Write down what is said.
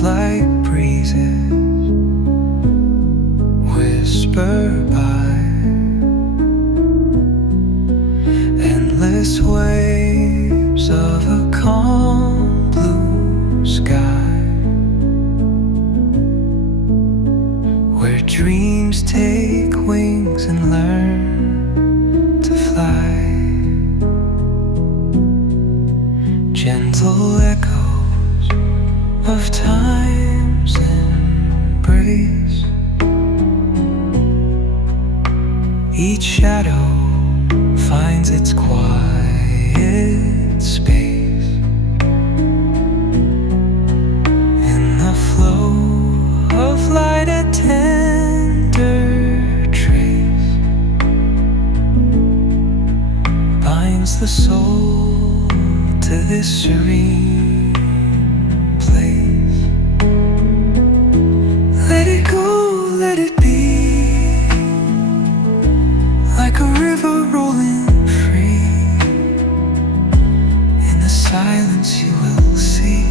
Clouds like breezes whisper by, endless waves of a calm blue sky, where dreams take wings and learn to fly. Gentle echoes of time's embrace, each shadow finds its quiet space. In the flow of light, a tender trace binds the soul to this serene place. Let it go, let it be, like a river rolling free. In the silence you will see